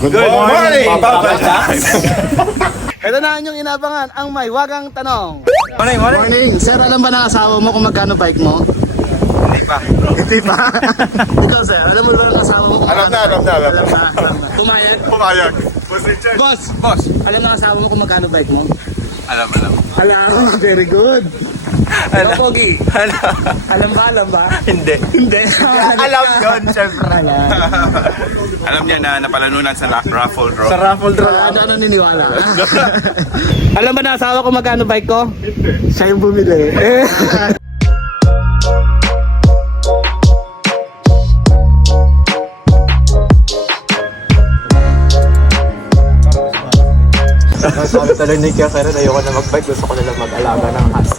Good morning, Papa Jax! Ito na ang inyong inabangan, ang may wagang tanong. Morning. Morning! Sir, alam ba ng asawa mo kung magkano bike mo? Hindi pa. Hindi pa. Ikaw, sir, alam mo ba ng asawa mo kung Alam na. Pumayag? Pumayag. Boss Richard. Boss, alam ng asawa mo kung magkano bike mo? Alam. Alam, very good. Ikaw, Pogi. Alam ba? Hindi. Hindi. Alam yun, syempre. Alam. Alam niya na napalanunan sa raffle draw. Sa raffle draw. Ano niniwala? Alam ba ng asawa ko magkano bike ko? Siya yung bumili. Sabi talaga ni Kaya Karen, ayoko na mag-bike, gusto ko na lang mag-alaga ng has.